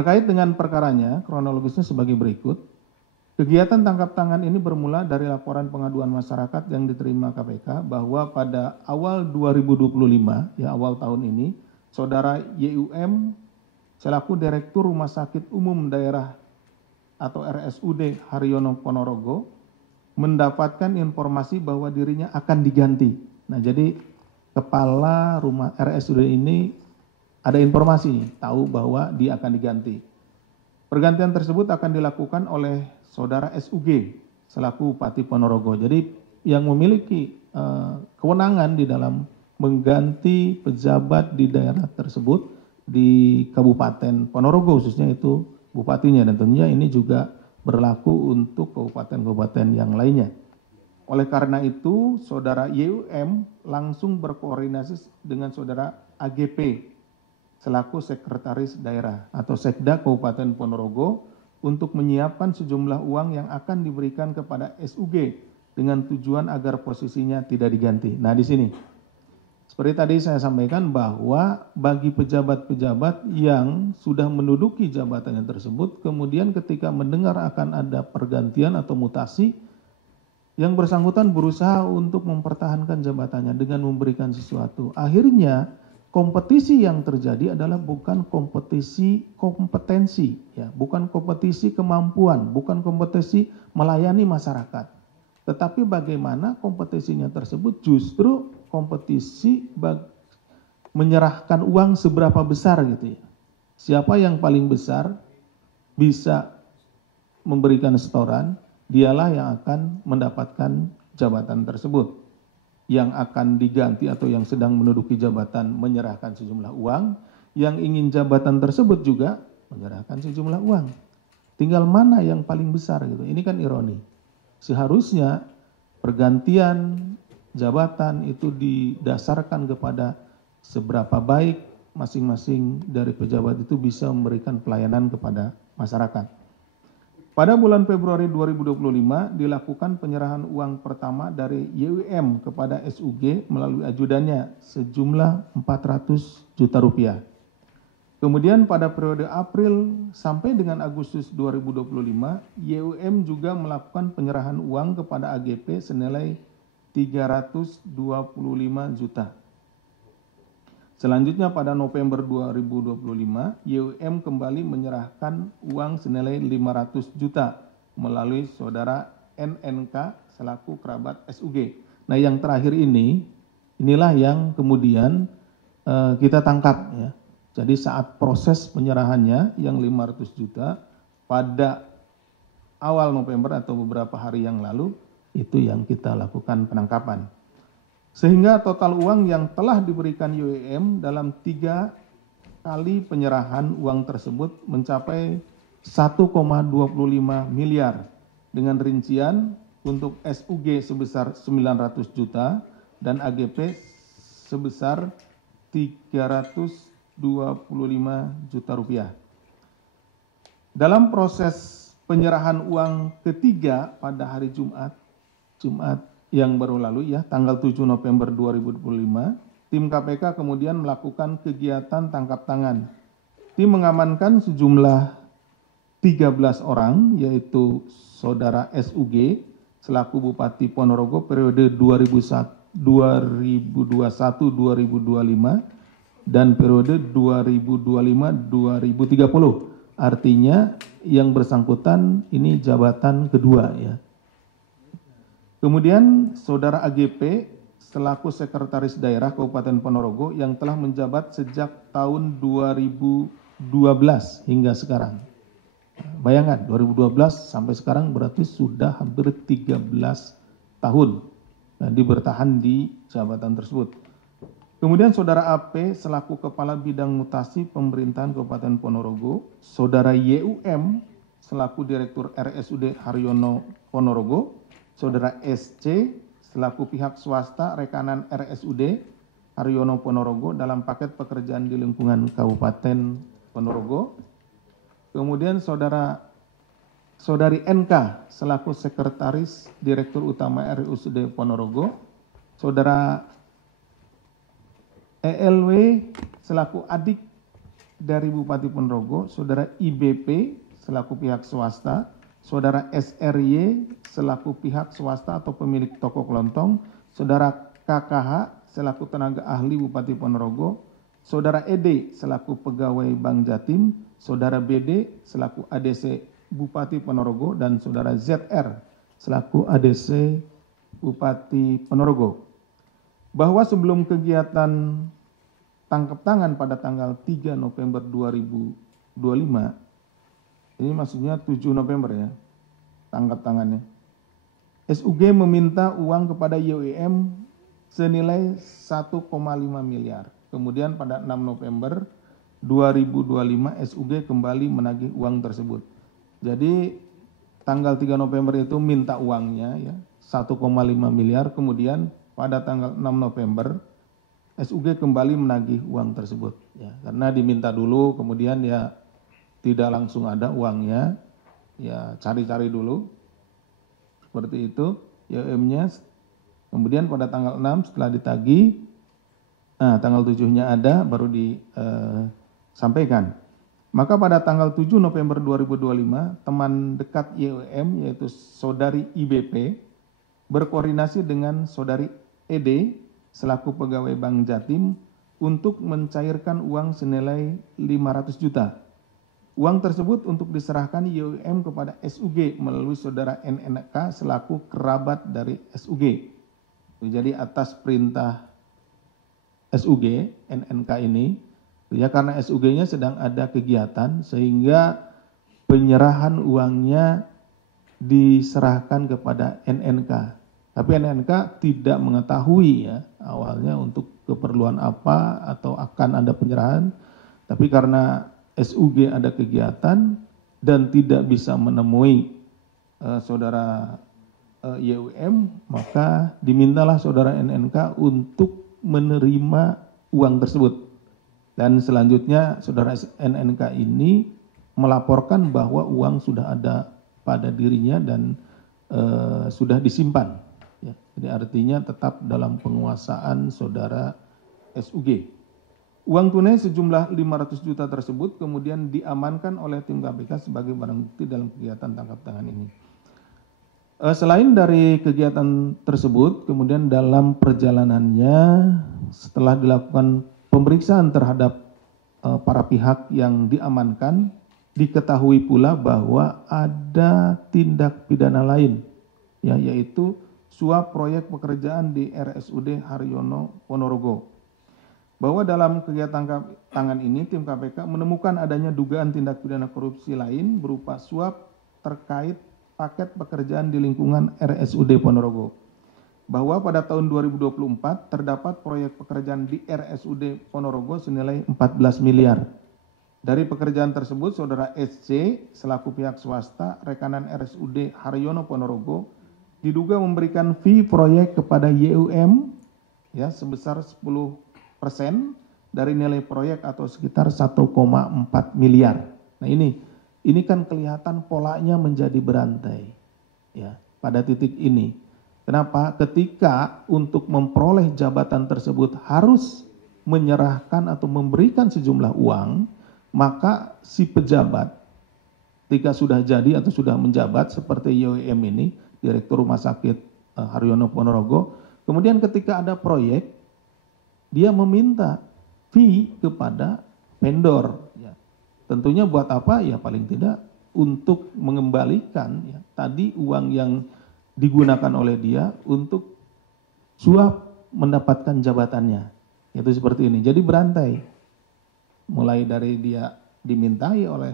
Terkait dengan perkaranya, kronologisnya sebagai berikut. Kegiatan tangkap tangan ini bermula dari laporan pengaduan masyarakat yang diterima KPK bahwa pada awal 2025, ya awal tahun ini, Saudara YUM selaku Direktur Rumah Sakit Umum Daerah atau RSUD Haryono Ponorogo mendapatkan informasi bahwa dirinya akan diganti. Nah, jadi kepala rumah RSUD ini ada informasi tahu bahwa dia akan diganti. Pergantian tersebut akan dilakukan oleh Saudara SUG selaku Bupati Ponorogo. Jadi yang memiliki kewenangan di dalam mengganti pejabat di daerah tersebut di Kabupaten Ponorogo khususnya itu bupatinya, dan tentunya ini juga berlaku untuk kabupaten-kabupaten yang lainnya. Oleh karena itu, Saudara YUM langsung berkoordinasi dengan Saudara AGP selaku Sekretaris Daerah atau Sekda Kabupaten Ponorogo untuk menyiapkan sejumlah uang yang akan diberikan kepada SUG dengan tujuan agar posisinya tidak diganti. Nah, di sini seperti tadi saya sampaikan bahwa bagi pejabat-pejabat yang sudah menduduki jabatannya tersebut, kemudian ketika mendengar akan ada pergantian atau mutasi, yang bersangkutan berusaha untuk mempertahankan jabatannya dengan memberikan sesuatu. Akhirnya kompetisi yang terjadi adalah bukan kompetisi kompetensi, ya, bukan kompetisi kemampuan, bukan kompetisi melayani masyarakat. Tetapi bagaimana kompetisinya tersebut justru kompetisi menyerahkan uang seberapa besar gitu ya. Siapa yang paling besar bisa memberikan setoran, dialah yang akan mendapatkan jabatan tersebut. Yang akan diganti atau yang sedang menduduki jabatan menyerahkan sejumlah uang, yang ingin jabatan tersebut juga menyerahkan sejumlah uang. Tinggal mana yang paling besar gitu. Ini kan ironi. Seharusnya pergantian jabatan itu didasarkan kepada seberapa baik masing-masing dari pejabat itu bisa memberikan pelayanan kepada masyarakat. Pada bulan Februari 2025 dilakukan penyerahan uang pertama dari YUM kepada SUG melalui ajudannya sejumlah 400 juta rupiah. Kemudian pada periode April sampai dengan Agustus 2025, YUM juga melakukan penyerahan uang kepada AGP senilai 325 juta. Selanjutnya pada November 2025, YUM kembali menyerahkan uang senilai 500 juta melalui Saudara NNK selaku kerabat SUG. Nah, yang terakhir inilah yang kemudian kita tangkap ya. Jadi saat proses penyerahannya yang 500 juta pada awal November atau beberapa hari yang lalu, itu yang kita lakukan penangkapan. Sehingga total uang yang telah diberikan YUM dalam 3 kali penyerahan uang tersebut mencapai 1,25 miliar dengan rincian untuk SUG sebesar 900 juta dan AGP sebesar 325 juta rupiah. Dalam proses penyerahan uang ketiga pada hari Jumat yang baru lalu ya, tanggal 7 November 2025, tim KPK kemudian melakukan kegiatan tangkap tangan. Tim mengamankan sejumlah 13 orang, yaitu Saudara SUG selaku Bupati Ponorogo periode 2021-2025 dan periode 2025-2030. Artinya yang bersangkutan ini jabatan kedua ya. Kemudian Saudara AGP selaku Sekretaris Daerah Kabupaten Ponorogo yang telah menjabat sejak tahun 2012 hingga sekarang. Bayangkan 2012 sampai sekarang berarti sudah hampir 13 tahun bertahan di jabatan tersebut. Kemudian Saudara AP selaku Kepala Bidang Mutasi Pemerintahan Kabupaten Ponorogo, Saudara YUM selaku Direktur RSUD Haryono Ponorogo, Saudara SC selaku pihak swasta rekanan RSUD Haryono Ponorogo dalam paket pekerjaan di lingkungan Kabupaten Ponorogo. Kemudian Saudari NK selaku Sekretaris Direktur Utama RSUD Ponorogo, Saudara ELW selaku adik dari Bupati Ponorogo, Saudara IBP selaku pihak swasta, Saudara SRY selaku pihak swasta atau pemilik toko kelontong, Saudara KKH selaku tenaga ahli Bupati Ponorogo, Saudara ED selaku pegawai Bank Jatim, Saudara BD selaku ADC Bupati Ponorogo, dan Saudara ZR selaku ADC Bupati Ponorogo. Bahwa sebelum kegiatan tangkap tangan pada tanggal 3 November 2025, ini maksudnya 7 November ya, tangkap tangannya, SUG meminta uang kepada YWM senilai 1,5 miliar. Kemudian pada 6 November 2025 SUG kembali menagih uang tersebut. Jadi tanggal 3 November itu minta uangnya ya 1,5 miliar, kemudian pada tanggal 6 November SUG kembali menagih uang tersebut ya, karena diminta dulu, kemudian ya tidak langsung ada uangnya, ya cari-cari dulu seperti itu YWM-nya. Kemudian pada tanggal 6 setelah ditagih, tanggal 7-nya ada baru disampaikan. Maka pada tanggal 7 November 2025 teman dekat YWM yaitu Saudari IBP berkoordinasi dengan Saudari ED selaku pegawai Bank Jatim untuk mencairkan uang senilai 500 juta. Uang tersebut untuk diserahkan YWM kepada SUG melalui Saudara NNK selaku kerabat dari SUG. Jadi atas perintah SUG, NNK ini, ya karena SUG-nya sedang ada kegiatan sehingga penyerahan uangnya diserahkan kepada NNK. Tapi NNK tidak mengetahui ya awalnya untuk keperluan apa atau akan ada penyerahan. Tapi karena SUG ada kegiatan dan tidak bisa menemui Saudara YWM, maka dimintalah Saudara NNK untuk menerima uang tersebut. Dan selanjutnya Saudara NNK ini melaporkan bahwa uang sudah ada pada dirinya dan sudah disimpan. Ya, jadi artinya tetap dalam penguasaan Saudara SUG. Uang tunai sejumlah 500 juta tersebut kemudian diamankan oleh tim KPK sebagai barang bukti dalam kegiatan tangkap tangan ini. Selain dari kegiatan tersebut, kemudian dalam perjalanannya setelah dilakukan pemeriksaan terhadap para pihak yang diamankan, diketahui pula bahwa ada tindak pidana lain, ya, yaitu suap proyek pekerjaan di RSUD Haryono Ponorogo. Bahwa dalam kegiatan tangkap tangan ini tim KPK menemukan adanya dugaan tindak pidana korupsi lain berupa suap terkait paket pekerjaan di lingkungan RSUD Ponorogo. Bahwa pada tahun 2024 terdapat proyek pekerjaan di RSUD Ponorogo senilai 14 miliar. Dari pekerjaan tersebut Saudara SC selaku pihak swasta rekanan RSUD Haryono Ponorogo diduga memberikan fee proyek kepada YUM ya sebesar 10% dari nilai proyek atau sekitar 1,4 miliar. Nah ini kan kelihatan polanya menjadi berantai ya pada titik ini. Kenapa? Ketika untuk memperoleh jabatan tersebut harus menyerahkan atau memberikan sejumlah uang, maka si pejabat ketika sudah jadi atau sudah menjabat seperti YWM ini, Direktur Rumah Sakit Haryono Ponorogo, kemudian ketika ada proyek dia meminta fee kepada vendor. Ya. Tentunya buat apa? Ya paling tidak untuk mengembalikan ya, tadi uang yang digunakan oleh dia untuk suap mendapatkan jabatannya. Itu seperti ini. Jadi berantai. Mulai dari dia dimintai oleh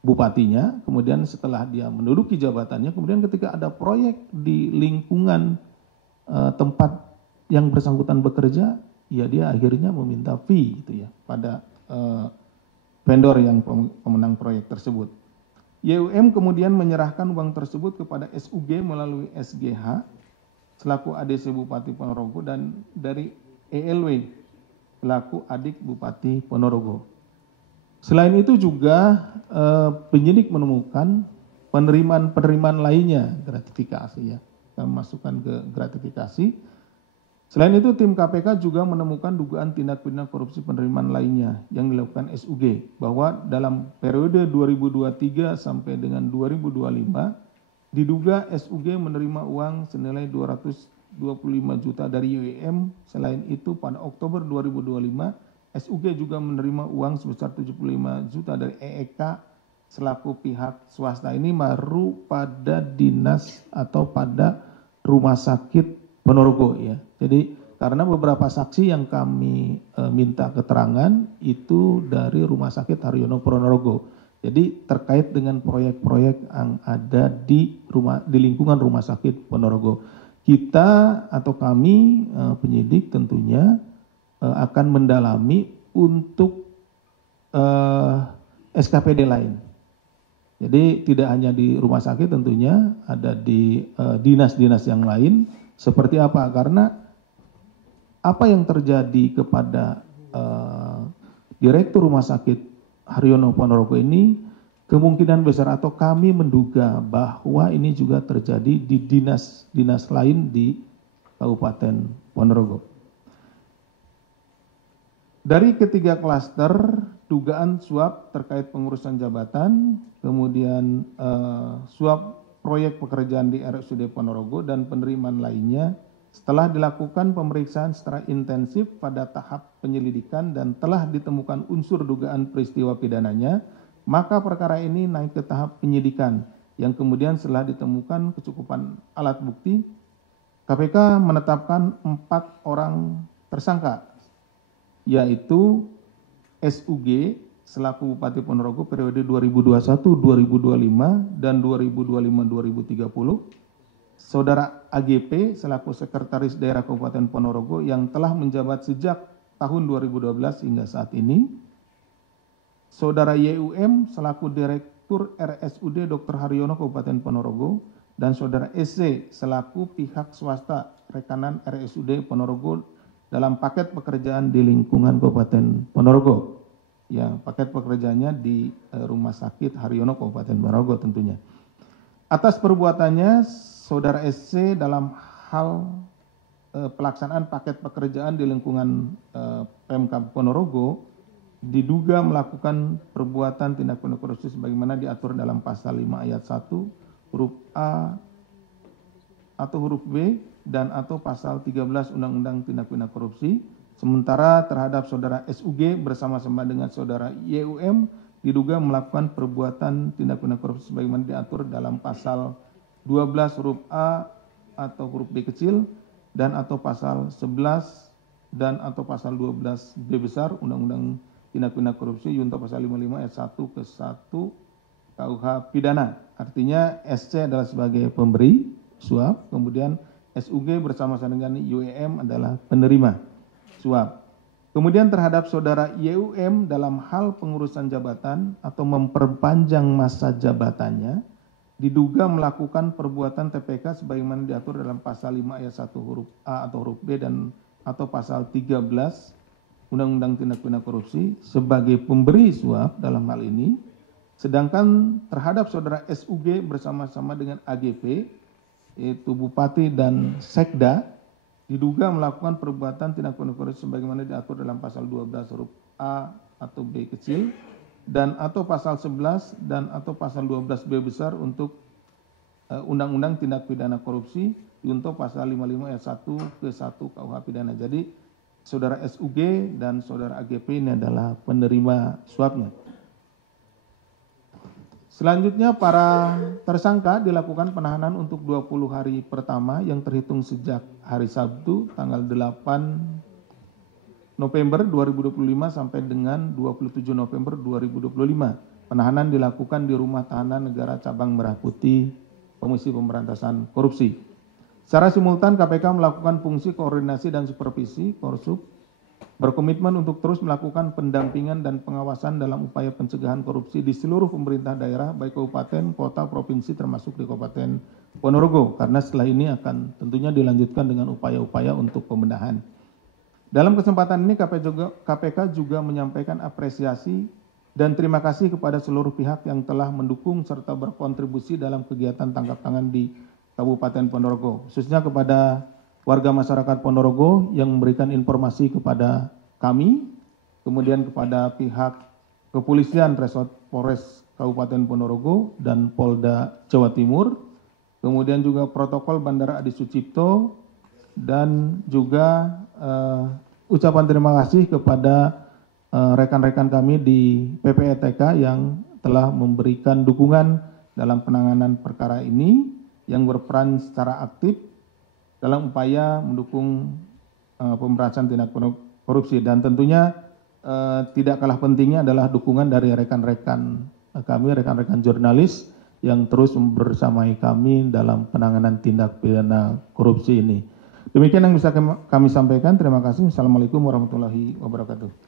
bupatinya, kemudian setelah dia menduduki jabatannya, kemudian ketika ada proyek di lingkungan tempat yang bersangkutan bekerja, ya dia akhirnya meminta fee gitu ya pada vendor yang pemenang proyek tersebut. YUM kemudian menyerahkan uang tersebut kepada SUG melalui SGH selaku ADC Bupati Ponorogo dan dari ELW selaku adik Bupati Ponorogo. Selain itu juga penyidik menemukan penerimaan lainnya gratifikasi ya. Kita masukkan ke gratifikasi Selain itu, tim KPK juga menemukan dugaan tindak pidana korupsi penerimaan lainnya yang dilakukan SUG, bahwa dalam periode 2023 sampai dengan 2025, diduga SUG menerima uang senilai 225 juta dari UEM. Selain itu, pada Oktober 2025, SUG juga menerima uang sebesar 75 juta dari EEK selaku pihak swasta. Ini baru pada dinas atau pada rumah sakit Ponorogo ya. Jadi karena beberapa saksi yang kami minta keterangan itu dari Rumah Sakit Haryono Ponorogo. Jadi terkait dengan proyek-proyek yang ada di lingkungan Rumah Sakit Ponorogo. Kita atau kami penyidik tentunya akan mendalami untuk SKPD lain. Jadi tidak hanya di rumah sakit tentunya, ada di dinas-dinas yang lain. Seperti apa? Karena apa yang terjadi kepada Direktur Rumah Sakit Haryono Ponorogo ini kemungkinan besar atau kami menduga bahwa ini juga terjadi di dinas-dinas lain di Kabupaten Ponorogo. Dari ketiga klaster, dugaan suap terkait pengurusan jabatan, kemudian suap proyek pekerjaan di RSUD Ponorogo dan penerimaan lainnya, setelah dilakukan pemeriksaan secara intensif pada tahap penyelidikan dan telah ditemukan unsur dugaan peristiwa pidananya, maka perkara ini naik ke tahap penyidikan, yang kemudian setelah ditemukan kecukupan alat bukti, KPK menetapkan 4 orang tersangka, yaitu SUG selaku Bupati Ponorogo periode 2021-2025 dan 2025-2030, Saudara AGP selaku Sekretaris Daerah Kabupaten Ponorogo yang telah menjabat sejak tahun 2012 hingga saat ini, Saudara YUM selaku Direktur RSUD Dr. Haryono Kabupaten Ponorogo, dan Saudara SC selaku pihak swasta rekanan RSUD Ponorogo dalam paket pekerjaan di lingkungan Kabupaten Ponorogo. Ya, paket pekerjaannya di Rumah Sakit Haryono Kabupaten Ponorogo tentunya. Atas perbuatannya, Saudara SC dalam hal pelaksanaan paket pekerjaan di lingkungan Pemkab Ponorogo diduga melakukan perbuatan tindak pidana korupsi sebagaimana diatur dalam pasal 5 ayat 1 huruf A atau huruf B dan atau pasal 13 Undang-Undang Tindak Pidana Korupsi. Sementara terhadap Saudara SUG bersama-sama dengan Saudara YUM diduga melakukan perbuatan tindak pidana korupsi sebagaimana diatur dalam pasal 12 huruf A atau huruf B kecil dan atau pasal 11 dan atau pasal 12 B besar Undang-Undang Tindak Pidana Korupsi junto pasal 55 ayat 1 ke 1 KUH pidana. Artinya SC adalah sebagai pemberi suap, kemudian SUG bersama-sama dengan YUM adalah penerima suap. Kemudian terhadap Saudara YUM dalam hal pengurusan jabatan atau memperpanjang masa jabatannya diduga melakukan perbuatan TPK sebagaimana diatur dalam pasal 5 ayat 1 huruf A atau huruf B dan atau pasal 13 Undang-Undang Tindak Pidana Korupsi sebagai pemberi suap dalam hal ini. Sedangkan terhadap Saudara SUG bersama-sama dengan AGP yaitu Bupati dan Sekda diduga melakukan perbuatan tindak pidana korupsi sebagaimana diatur dalam pasal 12 huruf A atau B kecil dan atau pasal 11 dan atau pasal 12 B besar untuk Undang-Undang Tindak Pidana Korupsi untuk pasal 55 ayat 1 ke 1 KUH pidana. Jadi Saudara SUG dan Saudara AGP ini adalah penerima suapnya. Selanjutnya para tersangka dilakukan penahanan untuk 20 hari pertama yang terhitung sejak hari Sabtu tanggal 8 November 2025 sampai dengan 27 November 2025. Penahanan dilakukan di Rumah Tahanan Negara Cabang Merah Putih Komisi Pemberantasan Korupsi. Secara simultan KPK melakukan fungsi koordinasi dan supervisi Korsup, berkomitmen untuk terus melakukan pendampingan dan pengawasan dalam upaya pencegahan korupsi di seluruh pemerintah daerah, baik kabupaten, kota, provinsi, termasuk di Kabupaten Ponorogo. Karena setelah ini akan tentunya dilanjutkan dengan upaya-upaya untuk pembenahan. Dalam kesempatan ini KPK juga menyampaikan apresiasi dan terima kasih kepada seluruh pihak yang telah mendukung serta berkontribusi dalam kegiatan tangkap tangan di Kabupaten Ponorogo, khususnya kepada warga masyarakat Ponorogo yang memberikan informasi kepada kami, kemudian kepada pihak kepolisian Resort Polres Kabupaten Ponorogo dan Polda Jawa Timur, kemudian juga protokol Bandara Adi Sucipto, dan juga ucapan terima kasih kepada rekan-rekan kami di PPETK yang telah memberikan dukungan dalam penanganan perkara ini, yang berperan secara aktif dalam upaya mendukung pemberantasan tindak korupsi. Dan tentunya tidak kalah pentingnya adalah dukungan dari rekan-rekan kami, rekan-rekan jurnalis yang terus bersamai kami dalam penanganan tindak pidana korupsi ini. Demikian yang bisa kami sampaikan. Terima kasih. Assalamualaikum warahmatullahi wabarakatuh.